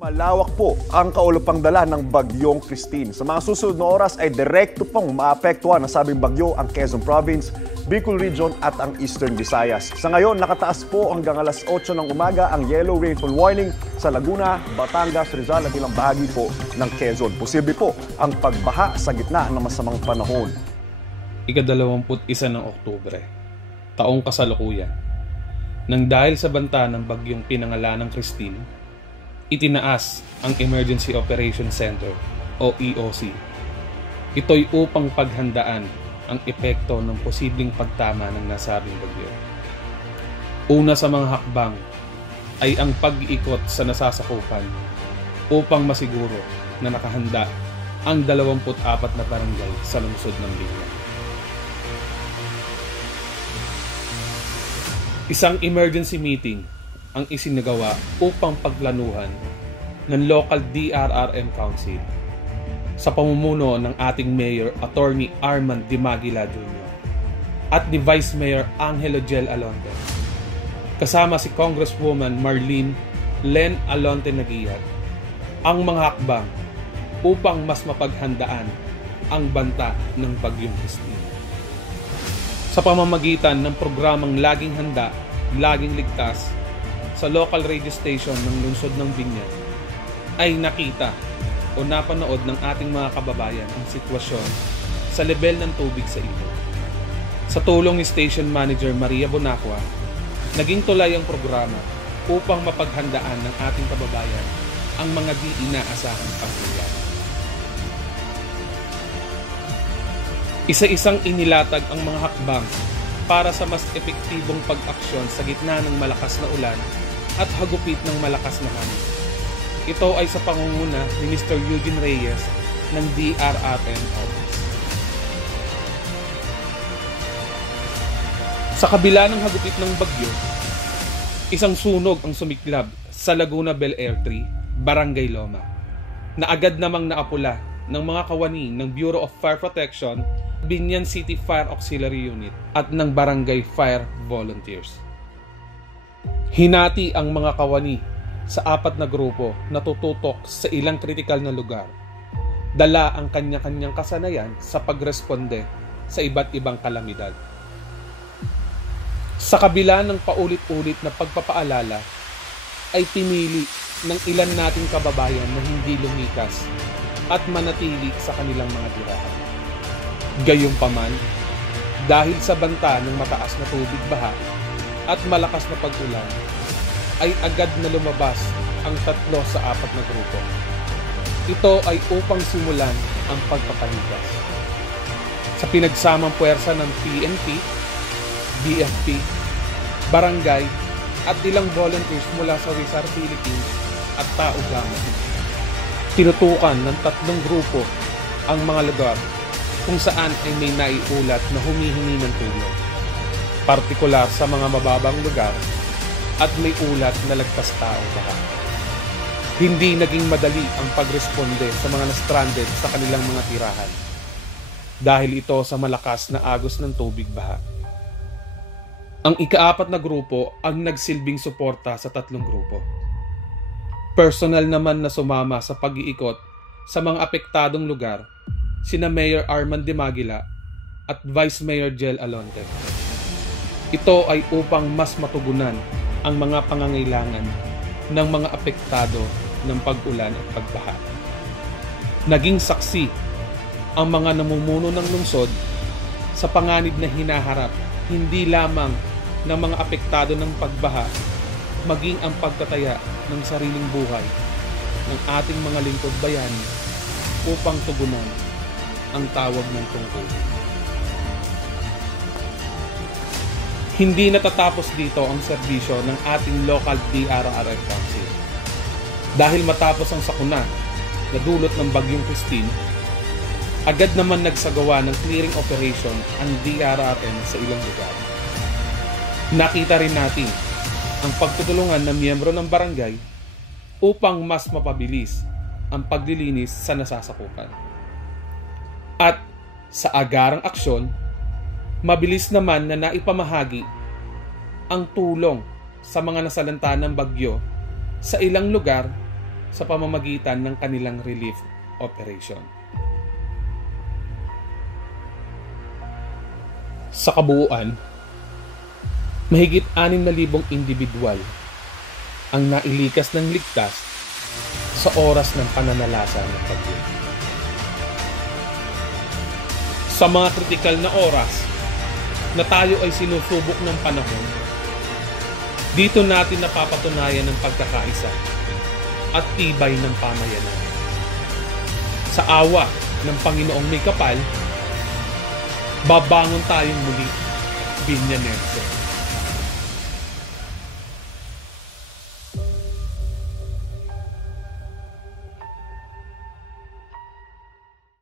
Malawak po ang kaulapang dala ng Bagyong Christine. Sa mga susunod na oras ay direkto pong maapektuhan ng sabing bagyo ang Quezon Province, Bicol Region at ang Eastern Visayas. Sa ngayon, nakataas po hanggang alas 8 ng umaga ang yellow rainfall warning sa Laguna, Batangas, Rizal at ilang bahagi po ng Quezon. Posible po ang pagbaha sa gitna ng masamang panahon. Ika-21 ng Oktubre, taong kasalukuyan. Nang dahil sa banta ng bagyong pinangalanang Christine, itinaas ang Emergency Operations Center o EOC. Ito'y upang paghandaan ang epekto ng posibleng pagtama ng nasabing bagyo. Una sa mga hakbang ay ang pag-iikot sa nasasakupan upang masiguro na nakahanda ang 24 na barangay sa lungsod ng Binyan. Isang emergency meeting ang isinagawa upang pagplanuhan ng local DRRM Council sa pamumuno ng ating Mayor Attorney Armand Dimagila Jr. at ni Vice Mayor Angelo Jel Alonte, kasama si Congresswoman Marlene Len Alonte Naguiat, ang mga hakbang upang mas mapaghandaan ang banta ng Bagyong Christine. Sa pamamagitan ng programang Laging Handa, Laging Ligtas sa local radio station ng lungsod ng Binyan, ay nakita o napanood ng ating mga kababayan ang sitwasyon sa level ng tubig sa ilog. Sa tulong ni Station Manager Maria Bonacqua, naging tulay ang programa upang mapaghandaan ng ating kababayan ang mga di inaasahang pangyayari. Isa-isang inilatag ang mga hakbang para sa mas epektibong pag-aksyon sa gitna ng malakas na ulan at hagupit ng malakas na hangin. Ito ay sa pangunguna ni Mr. Eugene Reyes ng DRRM Office. Sa kabila ng hagupit ng bagyo, isang sunog ang sumiklab sa Laguna Bel Air 3, Barangay Loma, na agad namang naapula ng mga kawani ng Bureau of Fire Protection, Binyan City Fire Auxiliary Unit at ng Barangay Fire Volunteers. Hinati ang mga kawani sa 4 na grupo na tututok sa ilang kritikal na lugar. Dala ang kanya-kanyang kasanayan sa pagresponde sa iba't ibang kalamidad. Sa kabila ng paulit-ulit na pagpapaalala, ay pinili ng ilan nating kababayan na hindi lumikas at manatili sa kanilang mga tirahan. Gayunpaman, dahil sa banta ng mataas na tubig baha at malakas na pag-ulan, ay agad na lumabas ang 3 sa 4 na grupo. Ito ay upang simulan ang pagpapaligas. Sa pinagsamang puwersa ng PNP, BFP, barangay at ilang volunteers mula sa Rizal Philippines at Tao Gamit, tinutukan ng 3 grupo ang mga lugar kung saan ay may naiulat na humihingi ng tulong, partikular sa mga mababang lugar at may ulat na lagpas tao baha. Hindi naging madali ang pagresponde sa mga na-stranded sa kanilang mga tirahan dahil ito sa malakas na agos ng tubig baha. Ang ika-4 na grupo ang nagsilbing suporta sa 3 grupo. Personal naman na sumama sa pag-iikot sa mga apektadong lugar sina Mayor Armand Dimagila at Vice Mayor Jel Alonte. Ito ay upang mas matugunan ang mga pangangailangan ng mga apektado ng pag-ulan at pagbaha. Naging saksi ang mga namumuno ng lungsod sa panganib na hinaharap hindi lamang ng mga apektado ng pagbaha, maging ang pagtataya ng sariling buhay ng ating mga lingkod bayani upang tugunan ang tawag ng tungkulin. Hindi natatapos dito ang serbisyo ng ating local DRRM Council. Dahil matapos ang sakuna na dulot ng Bagyong Christine, agad naman nagsagawa ng clearing operation ang DRRM sa ilang lugar. Nakita rin natin ang pagtutulungan ng miyembro ng barangay upang mas mapabilis ang paglilinis sa nasasakupan. At sa agarang aksyon, mabilis naman na naipamahagi ang tulong sa mga nasalanta ng bagyo sa ilang lugar sa pamamagitan ng kanilang relief operation. Sa kabuuan, mahigit 6,000 individual ang nailikas ng ligtas sa oras ng pananalasa ng bagyo. Sa mga kritikal na oras na tayo ay sinusubok ng panahon, dito natin napapatunayan ng pagkakaisa at tibay ng pamayanan. Sa awa ng Panginoong may kapal, babangon tayong muli, Binya Nelson.